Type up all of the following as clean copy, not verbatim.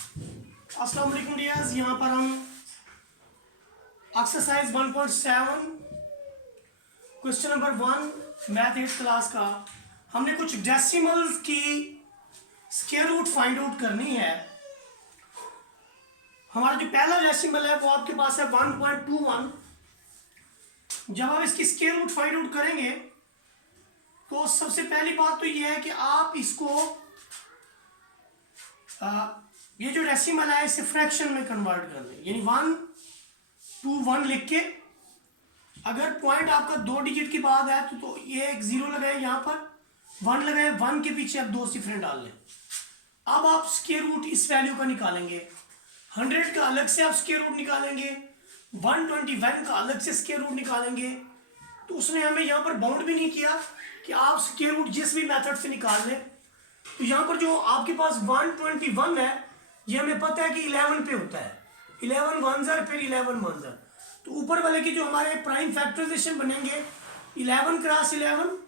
अस्सलाम वालेकुम डियर्स, यहाँ पर हम exercise 1.7 question number 1 math 8 class का हमने कुछ डेसिमल्स की स्क्वायर रूट फाइंड आउट करनी है। हमारा जो पहला डेसिमल है वो आपके पास है 1.21। जब आप इसकी स्क्वायर रूट फाइंड आउट करेंगे तो सबसे पहली बात तो ये है कि आप इसको ये जो डेसिमल है इसे फ्रैक्शन में कन्वर्ट कर दें, यानी 1 to 1 लिख के अगर पॉइंट आपका 2 डिजिट के बाद है तो ये एक 0 लगाए, यहाँ पर 1 लगाए, 1 के पीछे आप 2 सिफरें डाल लें। अब आप स्क्वायर रूट इस वैल्यू का निकालेंगे। 100 का अलग से आप स्क्वायर रूट निकालेंगे, 121 का अलग से स्क्वायर रूट निकालेंगे। तो उसने हमें यहाँ पर बाउंड भी नहीं किया कि आप स्क्वायर रूट जिस भी मेथड से निकाल लें। तो यहाँ पर जो आपके पास 121 है ये हमें पता है कि 11 पे होता है, 11 1 ज़र फिर 11 1 ज़र। तो ऊपर वाले के जो हमारे प्राइम फैक्टराइजेशन बनेंगे 11 क्रॉस 11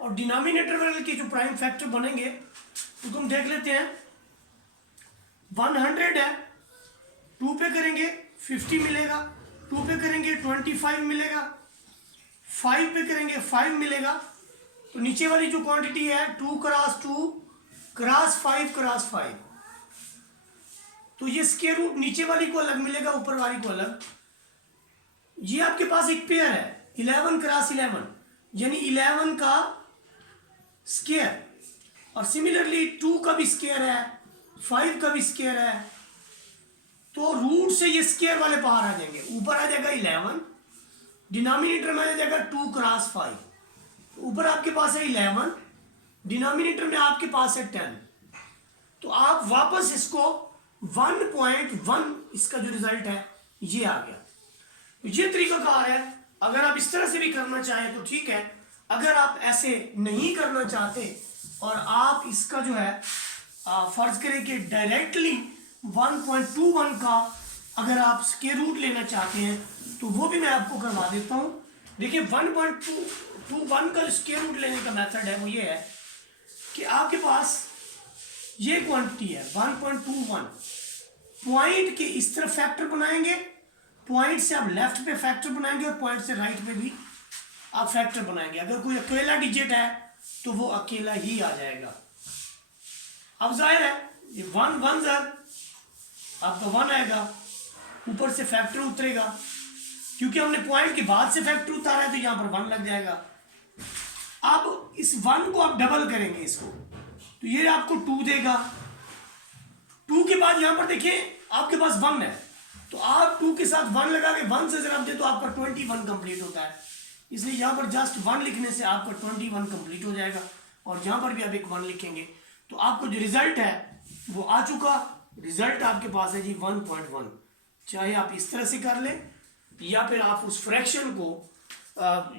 और डिनोमिनेटर वाले के जो प्राइम फैक्टर बनेंगे तो तुम देख लेते हैं। 100 है, 2 पे करेंगे 50 मिलेगा, 2 पे करेंगे 25 मिलेगा, 5 पे करेंगे 5 मिलेगा। तो नीचे वाली जो क्वांटिटी है 2 क्रॉस 2 क्रॉस 5 क्रॉस 5, तो ये स्क्वायर रूट नीचे वाली को अलग मिलेगा, ऊपर वाली को अलग। ये आपके पास एक पेयर है 11 क्रॉस 11 यानी 11 का स्क्वायर, और सिमिलरली 2 का भी स्क्वायर है, 5 का भी स्क्वायर है। तो रूट से ये स्क्वायर वाले बाहर आ जाएंगे, ऊपर आ जाएगा 11, डिनोमिनेटर में आ जाएगा 2 क्रॉस 5। ऊपर आपके पास है 11, डिनोमिनेटर में आपके पास है 10। तो आप वापस इसको 1.1 इसका जो रिजल्ट है ये आ गया। तो ये तरीकाकार है। अगर आप इस तरह से भी करना चाहें तो ठीक है, अगर आप ऐसे नहीं करना चाहते और आप इसका जो है फर्ज करें कि डायरेक्टली 1.21 का अगर आप स्क्वायर रूट लेना चाहते हैं तो वो भी मैं आपको करवा देता हूं। देखिए 1.21 का स्क्वायर रूट लेने का मेथड है वो ये है कि आपके पास ये क्वांटिटी है 1.21, पॉइंट के इस तरफ फैक्टर बनाएंगे, पॉइंट से आप लेफ्ट पे फैक्टर बनाएंगे और पॉइंट से राइट पे भी आप फैक्टर बनाएंगे। अगर कोई अकेला डिजिट है तो वो अकेला ही आ जाएगा। अब जाहिर है ये 1 1 ज़र आपका 1 आएगा, ऊपर से फैक्टर उतरेगा, क्योंकि हमने पॉइंट के बाद से फैक्टर उतारा है तो यहां पर 1 लग जाएगा। अब इस 1 को आप डबल करेंगे इसको तो ये आपको 2 देगा। 2 के बाद यहां पर देखिए आपके पास 1 है, तो आप 2 के साथ 1 लगा के 1 से जरा दे तो आपका 21 कंप्लीट होता है। इसलिए यहां पर जस्ट 1 लिखने से आपका 21 कंप्लीट हो जाएगा। और यहां पर भी आप एक 1 लिखेंगे तो आपको जो रिजल्ट है वो आ चुका। रिजल्ट आपके पास है जी 1.1। चाहे आप इस तरह से कर लें या फिर आप उस फ्रैक्शन को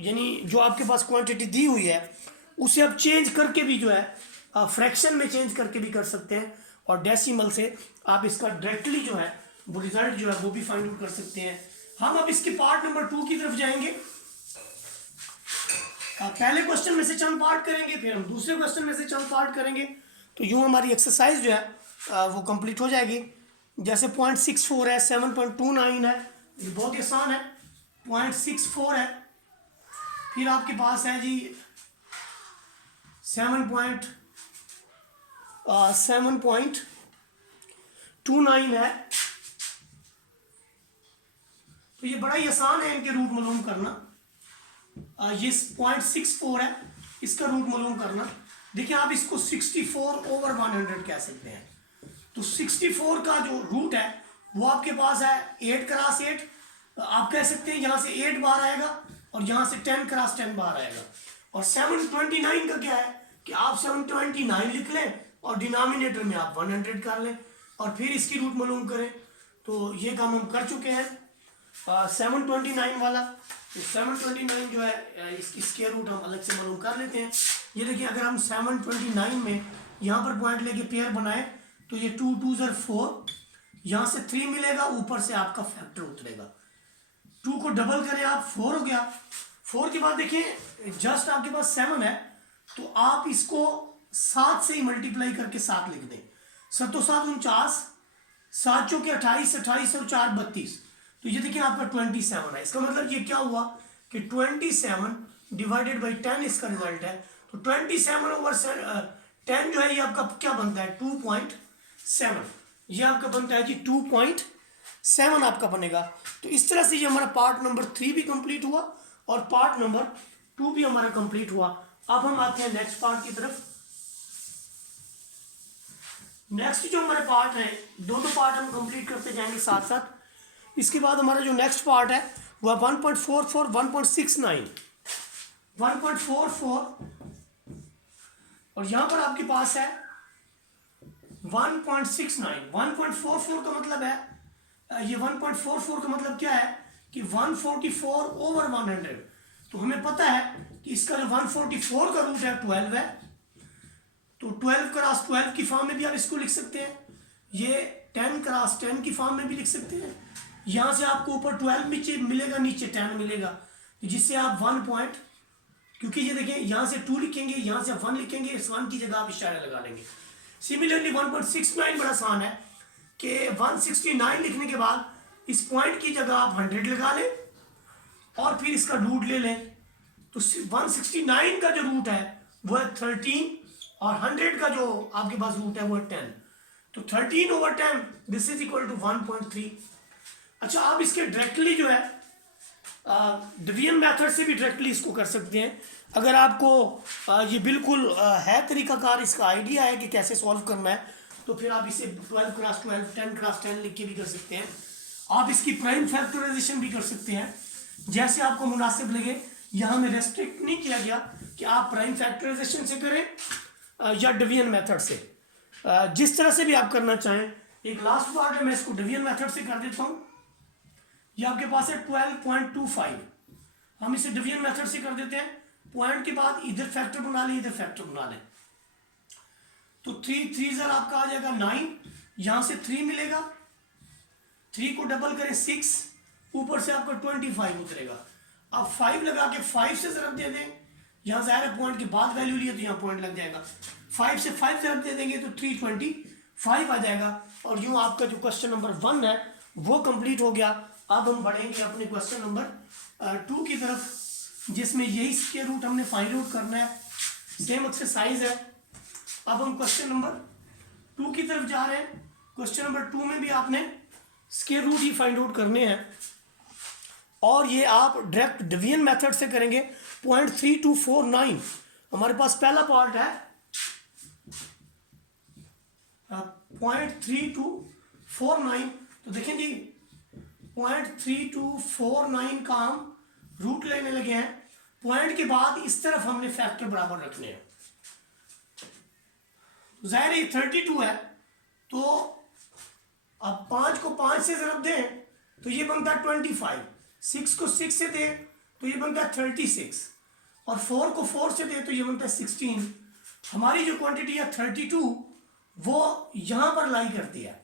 यानी जो आपके पास क्वांटिटी दी हुई है उसे आप चेंज करके भी जो है फ्रैक्शन में चेंज करके भी कर सकते हैं, और डेसिमल से आप इसका डायरेक्टली जो है वो रिजल्ट जो है वो भी फाइंड आउट कर सकते हैं। हम अब इसके पार्ट नंबर 2 की तरफ जाएंगे। पहले क्वेश्चन में से चंद पार्ट करेंगे, फिर हम दूसरे क्वेश्चन में से चंद पार्ट करेंगे। तो यूँ हमारी एक्सरसाइज जो है वो कंप्लीट हो जाएगी। जैसे 0.64 है, 7.29 है, ये बहुत ही आसान है। 0.64 है, फिर आपके पास है जी 7.29 है। तो ये बड़ा ही आसान है इनके रूट मालूम करना। ये 0.64 है, इसका रूट मालूम करना। देखिए आप इसको 64/100 कह सकते हैं। तो 64 का जो रूट है वो आपके पास है 8 क्रॉस 8। आप कह सकते हैं यहाँ से 8 बार आएगा और यहाँ से 10 क्रॉस 10 बार आएगा। और 729 का क्या है कि आप 729 लिख लें और डिनोमिनेटर में आप 100 कर लें और फिर इसकी रूट मालूम करें। तो ये काम हम कर चुके हैं 729 वाला। तो 729 जो है इसकी स्क्वायर रूट हम अलग से मालूम कर लेते हैं। ये देखिए अगर हम 729 में यहाँ पर पॉइंट लेके पेयर बनाए तो ये 2 2 ज़र 4, यहाँ से 3 मिलेगा, ऊपर से आपका फैक्टर उतरेगा। 2 को डबल करें आप 4 हो गया। 4 के बाद देखिए जस्ट आपके पास 7 है तो आप इसको 7 से ही मल्टीप्लाई करके 7 लिख दें। 7 तो 7 49, 7 चौके 28, 28 और 4 32। तो ये देखिए आपका 27 है। इसका मतलब ये क्या हुआ कि 27 डिवाइडेड बाई 10 इसका रिजल्ट है। तो 27 ओवर 10 जो है ये आपका क्या बनता है 2.7। ये आपका बनता है जी 2.7 आपका बनेगा। तो इस तरह से ये हमारा पार्ट नंबर 3 भी कंप्लीट हुआ और पार्ट नंबर 2 भी हमारा कंप्लीट हुआ। अब हम आते हैं नेक्स्ट पार्ट की तरफ। नेक्स्ट जो हमारे पार्ट है, दोनों पार्ट हम कंप्लीट करते जाएंगे साथ साथ। इसके बाद हमारा जो नेक्स्ट पार्ट है वह 1.44 1.69 1.44 और यहां पर आपके पास है 1.69। 1.44 का मतलब है ये 1.44 का मतलब क्या है कि 144 ओवर 100। तो हमें पता है कि इसका जो 144 का रूट है 12 है। तो 12 क्रॉस 12 की फॉर्म में भी आप इसको लिख सकते हैं। ये 10 क्रॉस 10 की फॉर्म में भी लिख सकते हैं। यहाँ से आपको ऊपर 12 नीचे मिलेगा, नीचे 10 मिलेगा, जिससे आप 1 पॉइंट, क्योंकि ये देखिए यहाँ से 2 लिखेंगे, यहाँ से 1 लिखेंगे, इस 1 की जगह आप इशारा लगा लेंगे। सिमिलरली 1.69 बड़ा आसान है कि 169 लिखने के बाद इस पॉइंट की जगह आप 100 लगा लें और फिर इसका रूट ले लें। तो 169 का जो रूट है वो है 13 और 100 का जो आपके पास रूट है वो है 10। तो 13 over 10 this is equal to 1.3। अच्छा, आप इसके डायरेक्टली जो है डिवीजन मेथड से भी डायरेक्टली इसको कर सकते हैं। अगर आपको ये बिल्कुल है तरीकाकार, इसका आइडिया है कि कैसे सॉल्व करना है, तो फिर आप इसे 12 क्रॉस 12 10 क्रॉस 10 लिख के भी कर सकते हैं। आप इसकी प्राइम फैक्टराइजेशन भी कर सकते हैं, जैसे आपको मुनासिब लगे। यहाँ में रेस्ट्रिक्ट नहीं किया गया कि आप प्राइम फैक्टराइजेशन से करें या डिवीजन मेथड से, जिस तरह से भी आप करना चाहें। एक लास्ट पार्ट है, मैं इसको डिवीजन मेथड से कर देता हूँ। ये आपके पास है 12.25, हम इसे डिवीजन मेथड से कर देते हैं। पॉइंट के बाद इधर फैक्टर बना लें, इधर फैक्टर बना लें। तो 3 आपका आ जाएगा 9, यहां से 3 मिलेगा, 3 को डबल करें 6, ऊपर से आपका 25 उतरेगा। अब 5 लगा के 5 से ज़रब दे दें, यहां से आया पॉइंट के बाद वैल्यू लिया तो यहाँ पॉइंट लग जाएगा। 5 से 5 ज़रब दे देंगे तो 325 आ जाएगा। और यूँ आपका जो क्वेश्चन नंबर 1 है वो कंप्लीट हो गया। अब हम बढ़ेंगे अपने क्वेश्चन नंबर 2 की तरफ, जिसमें यही स्क्वायर रूट हमने फाइंड आउट करना है। सेम एक्सरसाइज है। अब हम क्वेश्चन नंबर 2 की तरफ जा रहे हैं। क्वेश्चन नंबर 2 में भी आपने स्क्वायर रूट ही फाइंड आउट करने हैं और ये आप डायरेक्ट डिवीजन मेथड से करेंगे। 0.3249 हमारे पास पहला पार्ट है, 0.3249। तो देखें जी 0.3249 का हम रूट लेने लगे हैं। पॉइंट के बाद इस तरफ हमने फैक्टर बराबर रखने हैं। जाहिर है 32 है, तो अब 5 को 5 से ज़रब दें तो ये बनता है 25, 6 को 6 से दें तो ये बनता है 36 और 4 को 4 से दें तो ये बनता है 16। हमारी जो क्वांटिटी है 32 वो यहाँ पर लाई करती है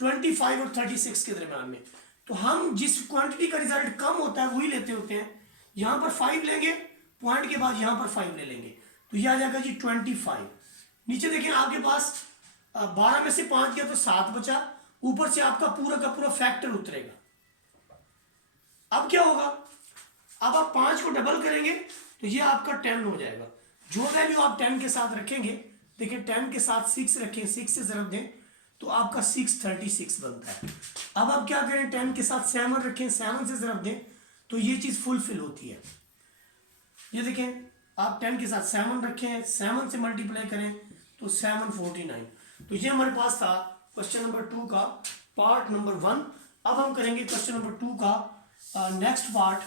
25 और 36 के दरम्यान में। तो हम जिस क्वांटिटी का रिजल्ट कम होता है वही लेते होते हैं। यहाँ पर 5 लेंगे, पॉइंट के बाद यहाँ पर 5 ले लेंगे, तो ये आ जाएगा जी 25। नीचे देखें आपके पास 12 में से 5 गया तो 7 बचा, ऊपर से आपका पूरा का पूरा फैक्टर उतरेगा। अब क्या होगा, अब आप 5 को डबल करेंगे तो ये आपका 10 हो जाएगा। जो वैल्यू आप 10 के साथ रखेंगे, देखिए 10 के साथ 6 रखें, 6 से ज़रब दें तो आपका 636 बनता है। अब आप क्या करें, 10 के साथ 7 रखें, 7 से ज़रब दें तो ये चीज़ फुलफिल होती है। ये देखें आप 10 के साथ 7 रखें, 7 से मल्टीप्लाई करें तो 749। तो ये हमारे पास था क्वेश्चन नंबर 2 का पार्ट नंबर 1। अब हम करेंगे क्वेश्चन नंबर 2 का नेक्स्ट पार्ट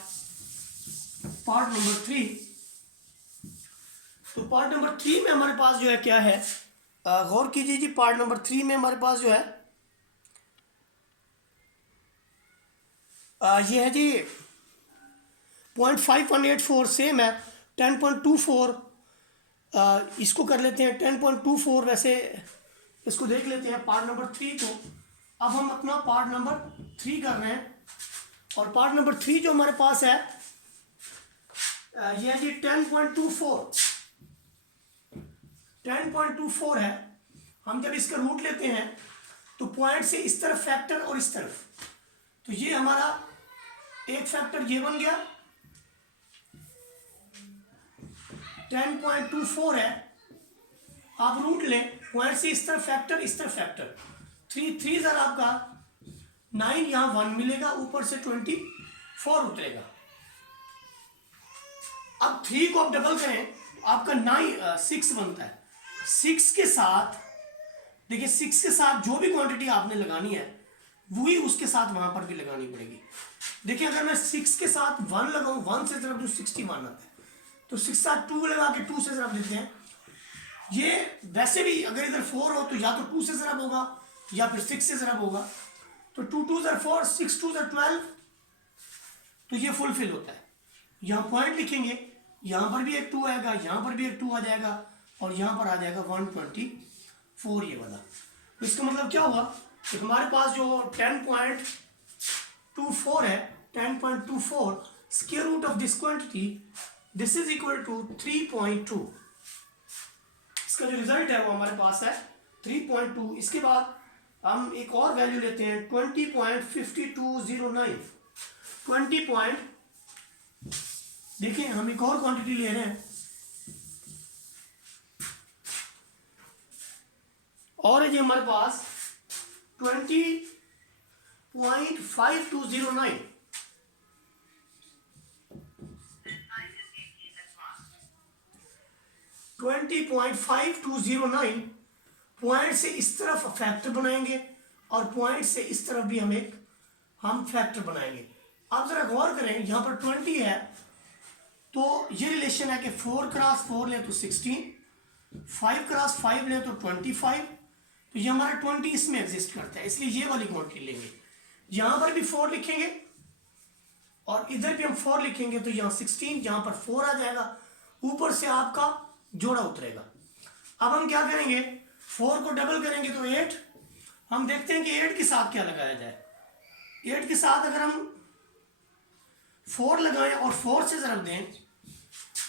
नंबर 3। तो पार्ट नंबर 3 में हमारे पास जो है क्या है, गौर कीजिए जी। पार्ट नंबर 3 में हमारे पास जो है ये है जी 0.5184 सेम है 10.24। इसको कर लेते हैं 10.24, वैसे इसको देख लेते हैं पार्ट नंबर 3 को। अब हम अपना पार्ट नंबर 3 कर रहे हैं और पार्ट नंबर 3 जो हमारे पास है ये है जी 10.24 है। हम जब इसका रूट लेते हैं तो पॉइंट से इस तरफ फैक्टर और इस तरफ, तो ये हमारा एक फैक्टर ये बन गया 10.24 है। आप रूट लें, पॉइंट से इस तरफ फैक्टर इस तरफ फैक्टर, 3 ज़रा आपका 9, यहाँ 1 मिलेगा, ऊपर से 24 उतरेगा। अब 3 को आप डबल करें, आपका 6 बनता है। 6 के साथ देखिए, 6 के साथ जो भी क्वांटिटी आपने लगानी है वही उसके साथ वहां पर भी लगानी पड़ेगी। देखिए अगर मैं 6 के साथ 1 लगाऊं, 1 से ज़रा 61 आता है, तो 6 साथ 2 लगा के 2 से ज़रा देते हैं। ये वैसे भी अगर इधर 4 हो तो या तो 2 से ज़रा होगा या फिर 6 से ज़रा होगा। तो 2 2 ज़रा 4, 6 2 ज़रा 12, तो ये फुलफिल होता है। यहाँ पॉइंट लिखेंगे, यहाँ पर भी एक 2 आएगा, यहाँ पर भी एक 2 आ जाएगा, और यहाँ पर आ जाएगा 124 ये वाला। तो इसका मतलब क्या हुआ कि हमारे पास जो 10.24 है, 10.24 square root of this quantity, this is equal to 3.2। इसका जो रिजल्ट है वो हमारे पास है 3.2। इसके बाद हम एक और वैल्यू लेते हैं 20.5209। 20 देखिए हम एक और क्वांटिटी ले रहे हैं, और है जी हमारे पास 20.5209। पॉइंट से इस तरफ फैक्टर बनाएंगे और पॉइंट से इस तरफ भी हम फैक्टर बनाएंगे। आप जरा गौर करें, यहाँ पर 20 है तो ये रिलेशन है कि 4 क्रॉस 4 ले तो 16, 5 क्रॉस 5 ले तो 25, तो ये हमारा 20 इसमें एग्जिस्ट करता है, इसलिए ये वाली क्वांटिटी लेंगे। यहाँ पर भी 4 लिखेंगे और इधर भी हम 4 लिखेंगे, तो यहाँ 16, यहाँ पर 4 आ जाएगा, ऊपर से आपका जोड़ा उतरेगा। अब हम क्या करेंगे, 4 को डबल करेंगे तो 8। हम देखते हैं कि 8 के साथ क्या लगाया जाए। 8 के साथ अगर हम 4 लगाएं और 4 से ज़रब दें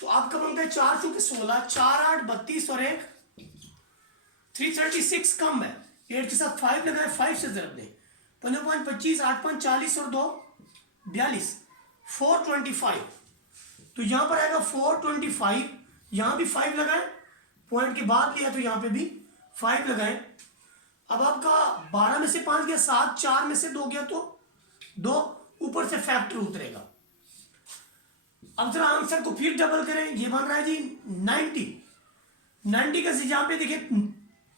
तो आपका बनता है 4 चूँकि 16, 4 8 32 और 1 336 कम है। 8 के साथ 5 लगाएं, 5 से ज़रब दें, 5.25, 8 40 और 2 42, 425। तो यहाँ पर आएगा 425, यहाँ भी 5 लगाएं, पॉइंट के बाद लिया तो यहाँ पे भी 5 लगाएं। अब आपका 12 में से 5 गया 7, 4 में से 2 गया तो 2, ऊपर से फैक्टर उतरेगा। अब जरा आंसर को फिर डबल करें, ये बन रहा है जी 90 का यहाँ पे देखिए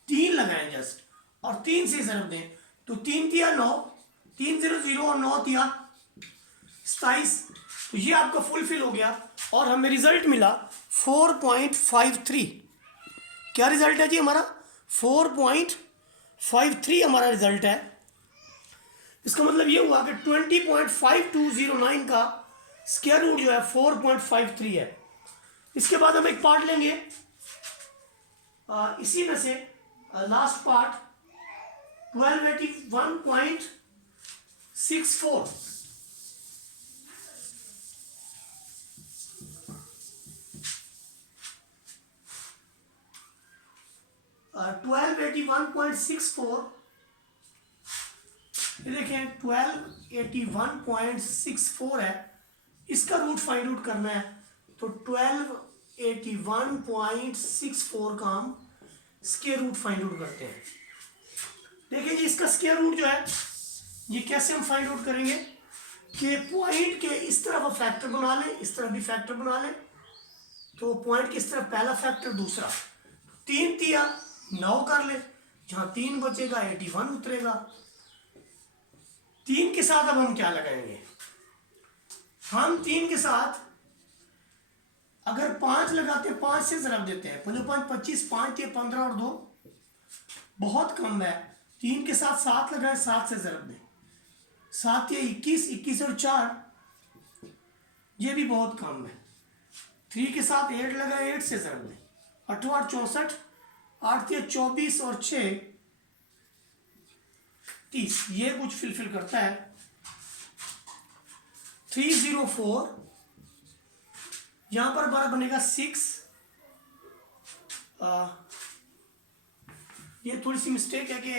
3 लगाएं जस्ट, और 3 से ज़रब दें तो 3 तिया 9, 3 0 0 और 9 तिया 27। तो ये आपका फुलफिल हो गया और हमें रिजल्ट मिला 4.53। क्या रिजल्ट है जी हमारा? 4.53 हमारा रिजल्ट है। इसका मतलब ये हुआ कि 20.5209 का स्क्वायर रूट जो है 4.53 है। इसके बाद हम एक पार्ट लेंगे इसी में से लास्ट पार्ट 1281.64। ये देखें 1281.64 है, इसका रूट फाइंड आउट करना है। तो 1281.64 का हम स्क्वायर रूट फाइंड आउट करते हैं। देखिए जी इसका स्क्वायर रूट जो है ये कैसे हम फाइंड आउट करेंगे कि पॉइंट के इस तरफ फैक्टर बना लें, इस तरफ भी फैक्टर बना लें, तो पॉइंट के इस तरफ पहला फैक्टर, दूसरा 3 तिया 9 कर ले, जहाँ 3 बचेगा 81 उतरेगा। 3 के साथ अब हम क्या लगाएंगे, हम 3 के साथ अगर 5 लगाते हैं, 5 से ज़रब देते हैं, 5 25, 5 15 और 2 बहुत कम है। 3 के साथ 7 लगाए, 7 से ज़रब दें, 7 या 21, 21 और 4 ये भी बहुत कम है। 3 के साथ 8 लगाए, 8 से ज़रब दें, 8 8 64, 8 या 24 और 6 30, ये कुछ फिलफिल करता है। 304 यहाँ पर हमारा बनेगा 6, ये थोड़ी सी मिस्टेक है कि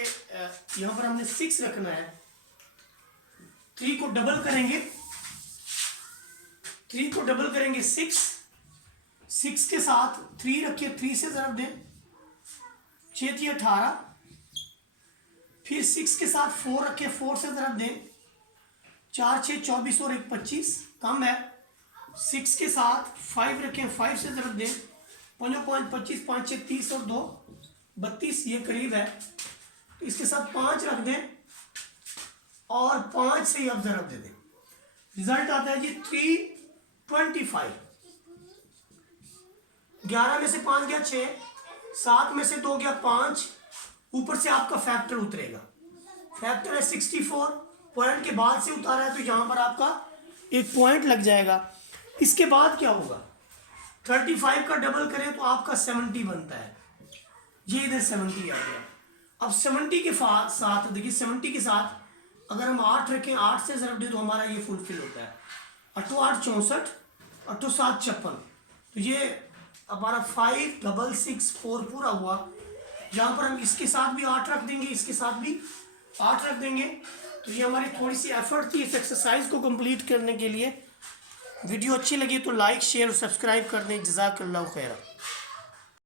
यहाँ पर हमने 6 रखना है। 3 को डबल करेंगे, 3 को डबल करेंगे 6, 6 के साथ 3 रखिए, 3 से ज़रब दें, 6 थी 18, फिर 6 के साथ 4 रखिए, 4 से ज़रब दें, 4 6 24 और 1 25 कम है। 6 के साथ 5 रखें, 5 से ज़रब दें, 5 5 6 30 और 2 32, ये करीब है। तो इसके साथ 5 रख दें और 5 से अब ज़रब दे दें, रिजल्ट आता है जी 325। 11 में से 5 गया 6, 7 में से 2 गया 5, ऊपर से आपका फैक्टर उतरेगा। फैक्टर है 64, पॉइंट के बाद से उतारा है तो यहाँ पर आपका एक पॉइंट लग जाएगा। इसके बाद क्या होगा, 35 का डबल करें तो आपका 70 बनता है, ये इधर 70 आ गया। अब 70 के साथ देखिए, 70 के साथ अगर हम 8 रखें, 8 से ज़रब दें तो हमारा ये फुलफिल होता है। 8 8 64, 8 7 56, तो ये हमारा 5 6 6 4 पूरा हुआ। यहाँ पर हम इसके साथ भी 8 रख देंगे, इसके साथ भी 8 रख देंगे। तो ये हमारी थोड़ी सी एफर्ट थी इस एक्सरसाइज को कंप्लीट करने के लिए। वीडियो अच्छी लगी तो लाइक शेयर और सब्सक्राइब कर दें। जज़ाकल्लाहु खैरा।